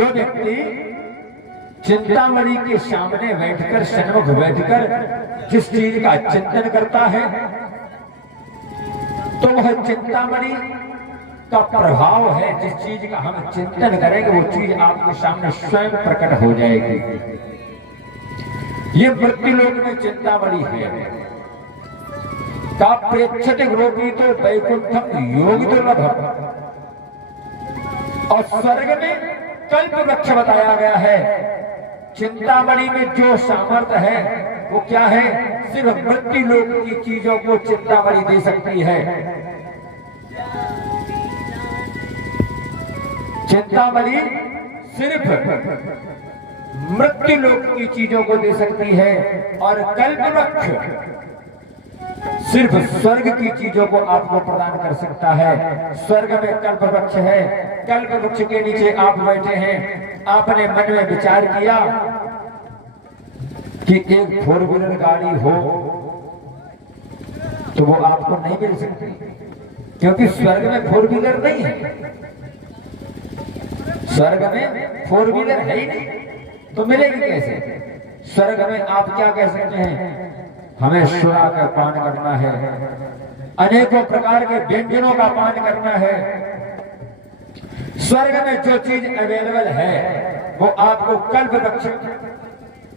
जो व्यक्ति चिंतामणि के सामने बैठकर, सन्मुख बैठकर जिस चीज का चिंतन करता है, तो वह चिंतामणि का प्रभाव है। जिस चीज का हम चिंतन करेंगे वो चीज आपके सामने स्वयं प्रकट हो जाएगी। ये मृत्युलोक में चिंतामणि है। का प्रेक्षते ग्रोपी तो वैकुंठम योग दुर्लभम, और स्वर्ग में कल्प वृक्ष बताया गया है। चिंतामणि में जो सामर्थ्य है वो क्या है? सिर्फ मृत्यु लोक की चीजों को चिंतामणि दे सकती है। चिंतामणि सिर्फ मृत्यु लोक की चीजों को दे सकती है, और कल्प वृक्ष सिर्फ स्वर्ग की चीजों को आपको प्रदान कर सकता है। स्वर्ग में कल्प वृक्ष है, कल्प वृक्ष के नीचे आप बैठे हैं। आपने मन में विचार किया कि एक 4 व्हीलर गाड़ी हो, तो वो आपको नहीं मिल सकती, क्योंकि स्वर्ग में 4 व्हीलर नहीं है। स्वर्ग में 4 व्हीलर है ही नहीं, तो मिलेगी कैसे? स्वर्ग में आप क्या कह सकते हैं? हमें सुरा का पान करना है, अनेकों प्रकार के व्यंजनों का पान करना है। स्वर्ग में जो चीज अवेलेबल है वो आपको कल्प वृक्ष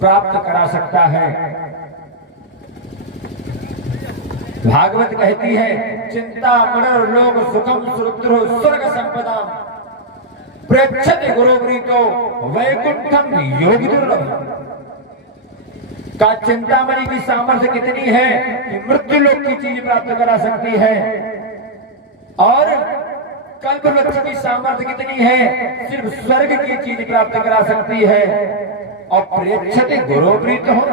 प्राप्त करा सकता है। भागवत कहती है, चिंता मणर लोक सुखम सुरुद्रो स्वर्ग संपदा प्रेक्षते गुरुप्रीतो वैकुंठम योग दुर्लभ। का चिंतामणि की सामर्थ्य कितनी है कि मृत्यु लोक की चीज प्राप्त करा सकती है, और कल्प वृक्ष की सामर्थ्य कितनी है? सिर्फ स्वर्ग की चीज प्राप्त करा सकती है। और प्रेक्षते गुरुप्रीत हो,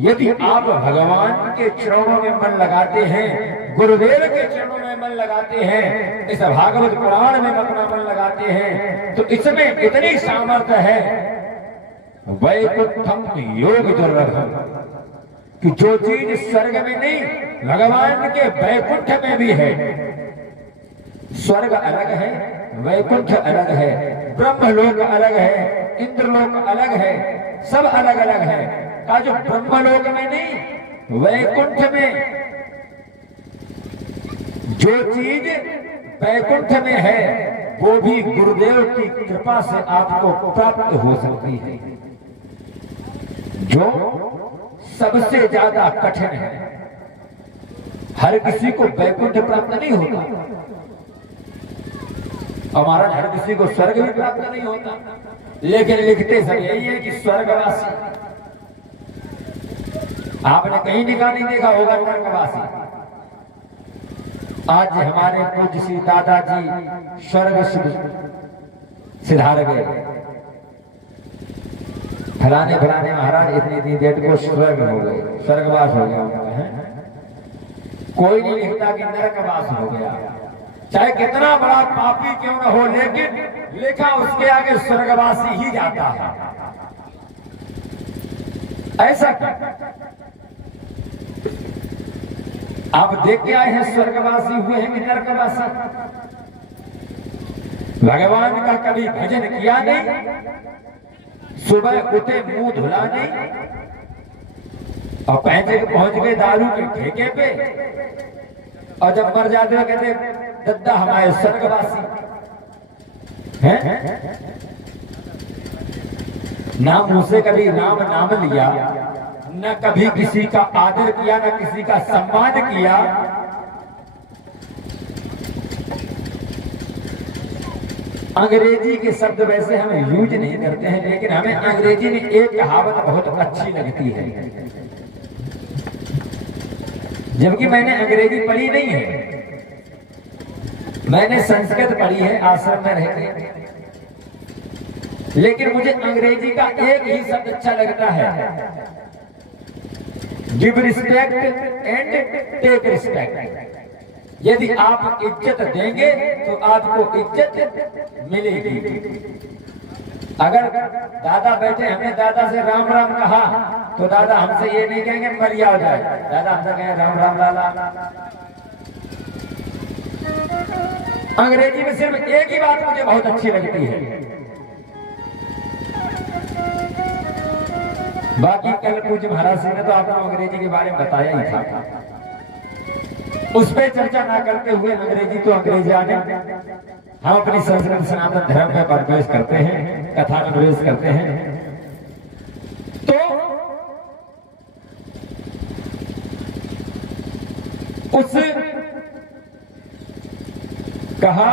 यदि आप भगवान के चरणों में मन लगाते हैं, गुरुदेव के चरणों में मन लगाते हैं, इस भागवत पुराण में अपना मन लगाते हैं, तो इसमें इतनी सामर्थ्य है वैकुंठम योग दुर्लभम, कि जो चीज स्वर्ग में नहीं, भगवान के वैकुंठ में भी है। स्वर्ग अलग है, वैकुंठ अलग है, ब्रह्मलोक अलग है, इंद्रलोक अलग है, सब अलग अलग है। का जो ब्रह्मलोक में नहीं, वैकुंठ में जो चीज वैकुंठ में है वो भी गुरुदेव की कृपा से आपको प्राप्त हो सकती है। जो सबसे ज्यादा कठिन है, हर किसी को वैकुंठ प्राप्त नहीं होता, हमारा हर किसी को स्वर्ग भी प्राप्त नहीं होता, लेकिन लिखते सब यही है कि स्वर्गवासी। आपने कहीं लिखा नहीं देखा होगा स्वर्गवासी। आज हमारे पूज्य श्री दादाजी स्वर्ग सिधार गए, फलाने फलाने महाराज इतनी डेट को स्वर्ग हो गए, स्वर्गवास हो गया है। कोई नहीं लिखता कि नरकवास हो गया, चाहे कितना बड़ा पापी क्यों न हो, लेकिन लिखा उसके आगे स्वर्गवासी ही जाता है। ऐसा आप देख के आए हैं, स्वर्गवासी हुए हैं कि नरकवासी? भगवान का कभी भजन किया नहीं, सुबह उठे मुंह धुला नहीं, और पहुंच गए दारू के ठेके पे, और जब मर जाते हो कहते दद्दा हमारे स्वर्गवासी हैं। ना मुंह से कभी राम नाम लिया, न कभी किसी का आदर किया, न किसी का सम्मान किया। अंग्रेजी के शब्द वैसे हम यूज नहीं करते हैं, लेकिन हमें अंग्रेजी में एक कहावत बहुत अच्छी लगती है, जबकि मैंने अंग्रेजी पढ़ी नहीं है, मैंने संस्कृत पढ़ी है आश्रम में रहकर, लेकिन मुझे अंग्रेजी का एक ही शब्द अच्छा लगता है, give respect and take respect. यदि आप इज्जत देंगे तो आपको इज्जत मिलेगी। अगर दादा बैठे, हमने दादा से राम राम कहा, तो दादा हमसे ये नहीं कहेंगे मरिया हो जाए, दादा हमसे कहें राम राम लाला। अंग्रेजी में सिर्फ एक ही बात मुझे बहुत अच्छी लगती है, बाकी कल पूज्य महाराज सिंह ने तो आपको अंग्रेजी के बारे में बताया ही था, उस पर चर्चा ना करते हुए अंग्रेजी तो अंग्रेज आने, हम अपनी संस्कृत सनातन धर्म में प्रवेश करते हैं, कथा में प्रवेश करते हैं। तो उस कहा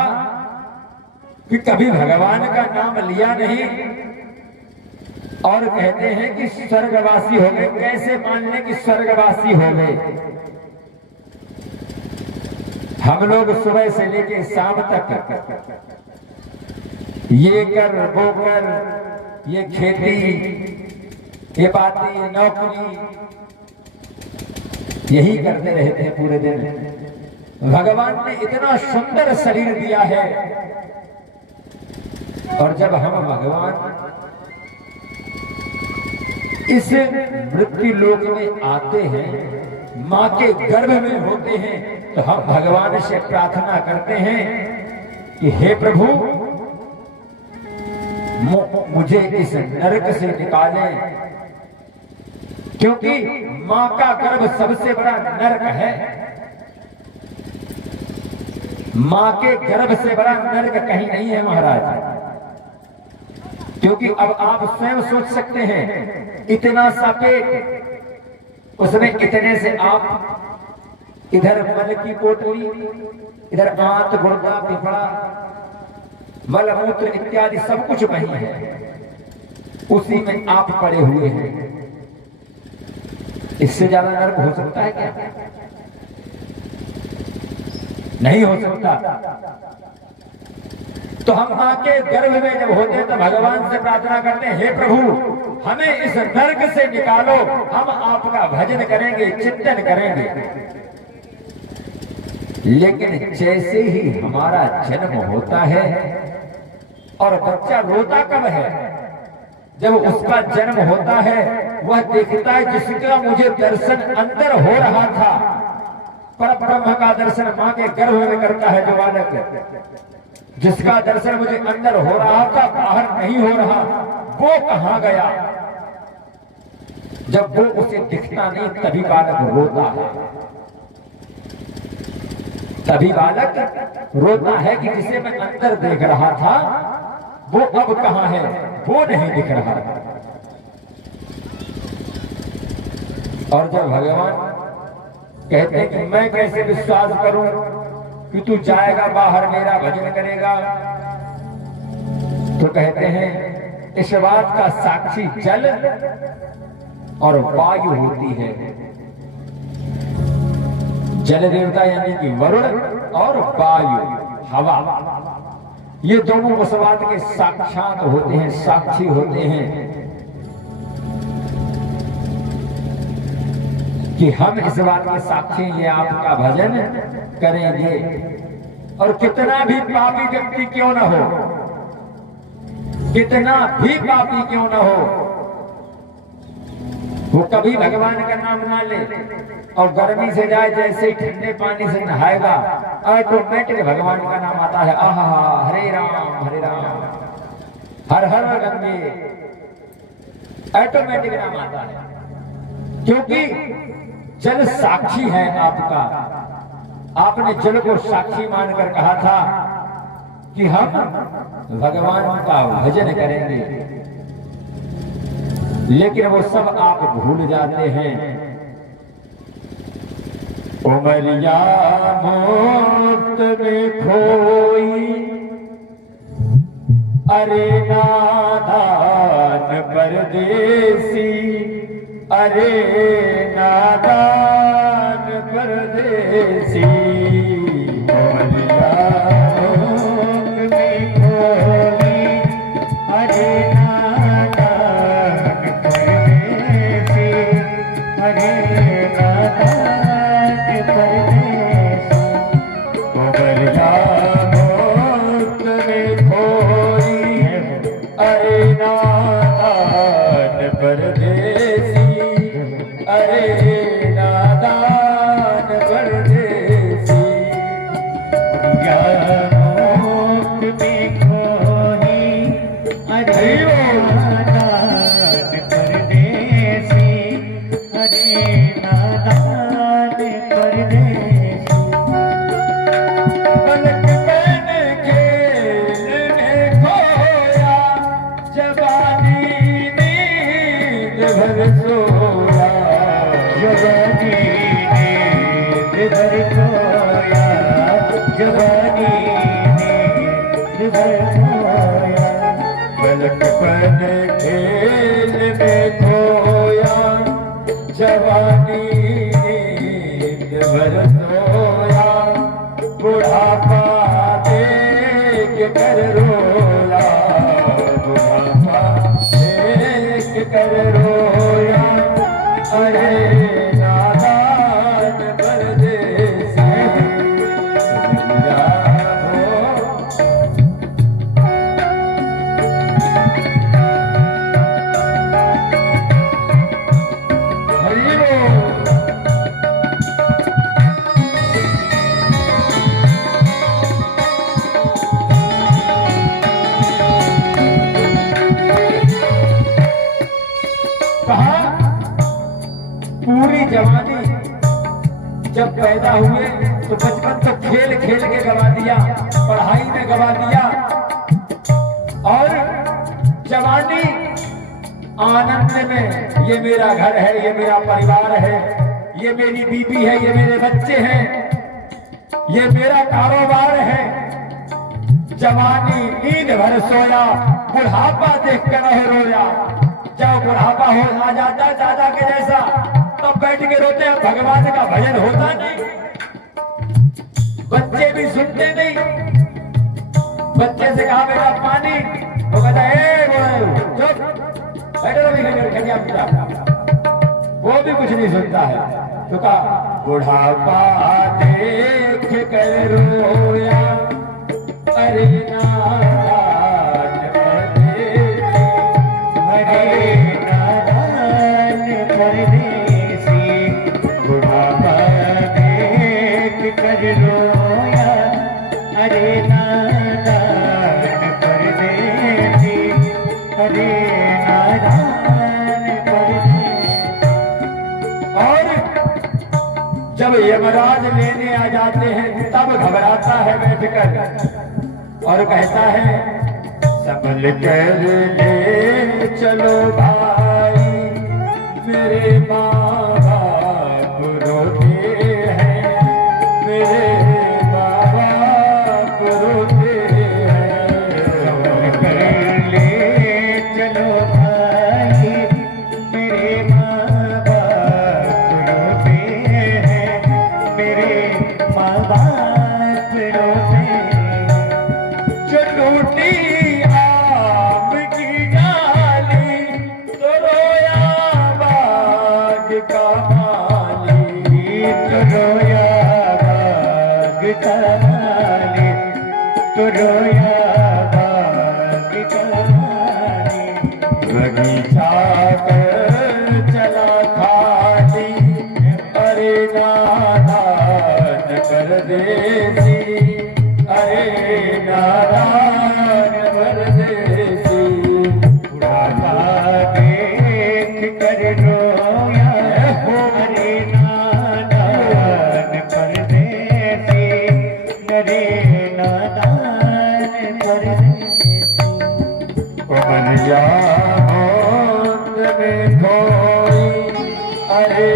कि कभी भगवान का नाम लिया नहीं और कहते हैं कि स्वर्गवासी हो गए। कैसे मान लें कि स्वर्गवासी हो गए? हम लोग सुबह से लेके शाम तक ये कर वो कर, ये खेती, ये बातें, ये नौकरी, यही करते रहते हैं पूरे दिन। भगवान ने इतना सुंदर शरीर दिया है, और जब हम भगवान इस मृत्यु लोक में आते हैं, मां के गर्भ में होते हैं, तो हम भगवान से प्रार्थना करते हैं कि हे प्रभु मुझे इस नरक से निकालें, क्योंकि मां का गर्भ सबसे बड़ा नरक है। मां के गर्भ से बड़ा नरक कहीं नहीं है महाराज। क्योंकि अब आप स्वयं सोच सकते हैं, इतना सा पेट, उसमें इतने से आप इधर मल की पोटली, इधर आंत, गुर्दा, पिपड़ा, मलमूत्र इत्यादि सब कुछ वही है, उसी में आप पड़े हुए हैं। इससे ज्यादा नरक हो सकता है क्या? नहीं हो सकता। तो हम मां के गर्भ में जब होते हैं तो भगवान से प्रार्थना करते हैं, हे प्रभु हमें इस नरक से निकालो, हम आपका भजन करेंगे, चिंतन करेंगे। लेकिन जैसे ही हमारा जन्म होता है, और बच्चा रोता कब है? जब उसका जन्म होता है, वह देखता है जिसका मुझे दर्शन अंदर हो रहा था, पर ब्रह्म का दर्शन मां के गर्भ में करता है जो बालक, जिसका दर्शन मुझे अंदर हो रहा था बाहर नहीं हो रहा, वो कहां गया? जब वो उसे दिखता नहीं तभी बालक रोता है। तभी बालक रोता है कि जिसे मैं अंदर देख रहा था वो अब कहां है, वो नहीं दिख रहा। और जब भगवान कहते हैं कि मैं कैसे विश्वास करूं कि तू जाएगा बाहर मेरा भजन करेगा, तो कहते हैं इस बात का साक्षी जल और वायु होती है। जल देवता यानी कि वरुण और वायु हवा, ये दोनों उस बात के साक्षात होते हैं, साक्षी होते हैं कि हम इस बात के साक्षी ये आपका भजन करेंगे। और कितना भी पापी व्यक्ति क्यों ना हो, कितना भी पापी क्यों ना हो, वो कभी भगवान का नाम ना ले, और गर्मी से जाए जैसे ठंडे पानी से नहाएगा, ऑटोमेटिक भगवान का नाम आता है। आहा हरे राम हर हर गंगे, ऑटोमेटिक नाम आता है। क्योंकि जल साक्षी है आपका। आपने जल को साक्षी मानकर कहा था कि हम भगवान का भजन करेंगे, लेकिन वो सब आप भूल जाते हैं। उमरिया मौत में खोई, अरे नादान परदेसी, अरे नादान परदेसी। उमरिया मौत में खोई, अरे नादान परदेसी, अरे कहा पूरी जवानी जब पैदा हुए तो बचपन तो खेल खेल के गवा दिया, पढ़ाई में गवा दिया, और जवानी आनंद में ये मेरा घर है, ये मेरा परिवार है, ये मेरी बीबी है, ये मेरे बच्चे हैं, ये मेरा कारोबार है। जवानी नींद भर सोया, बुढ़ापा देख कर रोया। जब बुढ़ापा हो आ जाता दादा के जैसा, तब बैठ के रोते हैं, भगवान का भजन होता नहीं, बच्चे भी सुनते नहीं। बच्चे से कहा बेटा पानी, वो कहता है चुप बैठे वो भी कुछ नहीं सुनता है। तो कहा बुढ़ापा देख कर रोया, अरे नारायण परदेसी, बुढ़ापा देख कर रोया, अरे नारायण परदेसी, अरे जब यमराज लेने आ जाते हैं तब घबराता है बैठकर और कहता है संभल कर ले चलो भाई, मेरे माँ बाप रोते हैं, मेरे माँ बाप रोते हैं। संभल कर ले चलो भाई, मेरे माँ बाप रोते हैं, मेरे माँ बाप रोते हैं। जो टूटी आम की डाली तो रोया बाग का माली, तो रोया बाग का माली, तो रोया बाग का माली। बगीचा कर चला खाली, अरे नारायण परदेसी, अरे नारायण परदेसी। बुढ़ापा देख कर रोया, अरे नारायण परदेसी, अरे नारायण परदेसी। मन जाओ में खोई, अरे